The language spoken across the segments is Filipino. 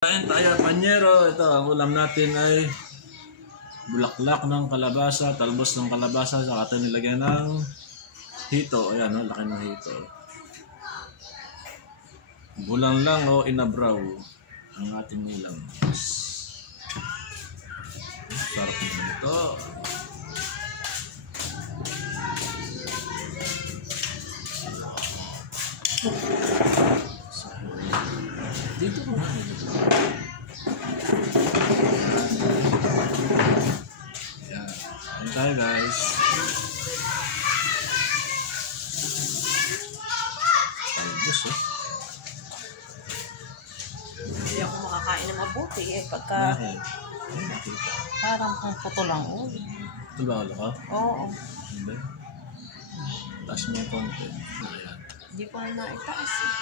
Kain tayo, panyero. Ito, ang ulam natin ay bulaklak ng kalabasa, talbos ng kalabasa, saka atin nilagyan ng hito. Ayan, oh, laki ng hito. Bulang lang o inabraw ang ating ulam. Sarap naman ito. Dito ko. Ayan. Ayan tayo, guys. Talbos, oh. Hindi ako makakain ng mabuti eh. Pagka parang kung puto lang. Oh. Ito ba ulo ko? Oo. Hindi. Taas mo yung konti. Ayan. Hindi ko na naitaas eh.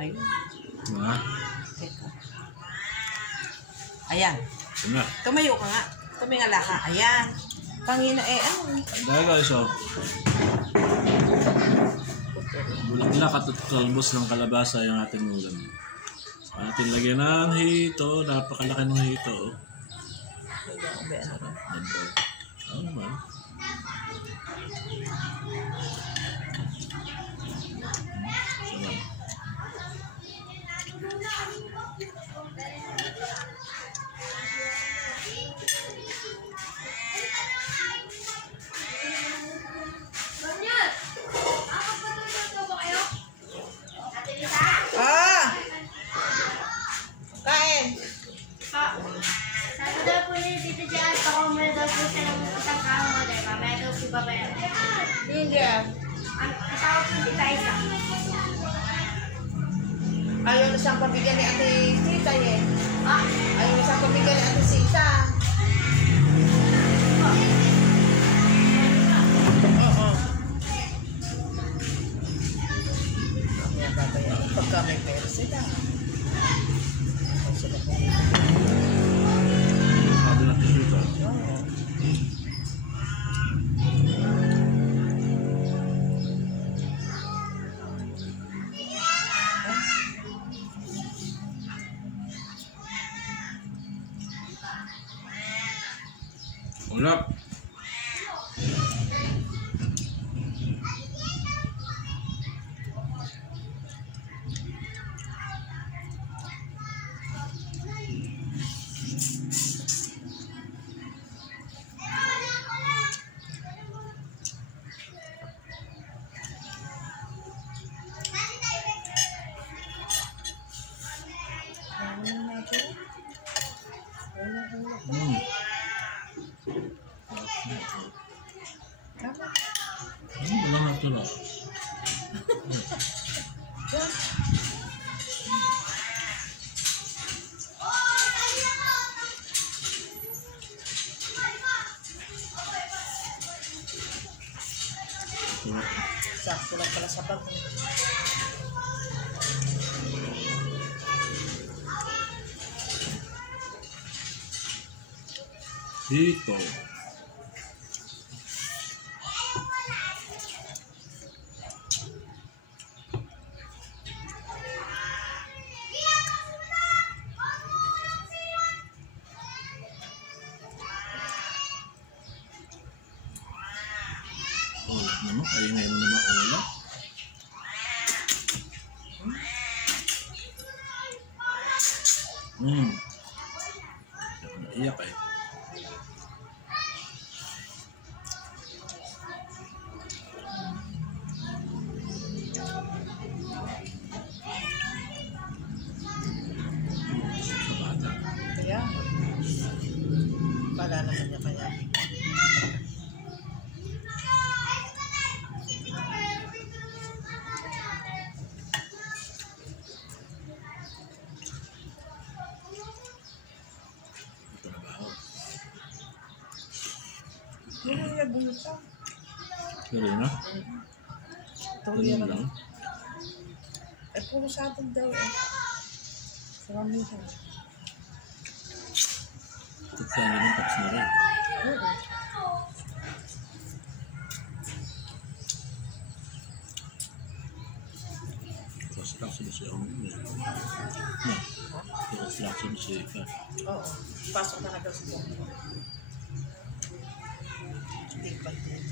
Ayun. Ha? Ito. Ayan. Ayan. Tumayo ka nga. Tumingala ka. Ayan. Pangina eh. Ano? Dahil guys, oh. Bulaklak at talbos ng kalabasa yung ating ulam. So, ating lagyan ng hito. Napakalaki ng hito, oh. Ano naman? Kain! Sabi daw po niya dito dyan, pakumula daw po siya ng isang kamo dahil mamaya daw po babayan. Hindi. Ang tawag po si Taisa. Ayaw na siyang pabigyan ni Ate Sita eh. Ah, Ayaw na siyang pabigyan ni Ate Sita. Oo. Mamaya babayan. Pagka may pera sila. Sabi natin hito. Ulap. Walang natulog. Sakto lang pala sa pag. Hito. Ulap naman. Ayun na yun naman ulap. Naiyak eh. Sa bata. Kaya. Pala naman niya kaya. Trabaho. Hindi niya bumuta. Pero na? Ganun lang. Eh, puro sa atin daw eh. Karamihan. Tutsaya naman tapos na rin. Oo. Tapos lang sila siya. construction safe. Oo. Pasok na agad sa buong. Hindi pa din.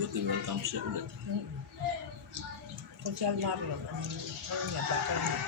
Buti welcome siya ulit. Kung siya Marlon, ano niya, baka niya.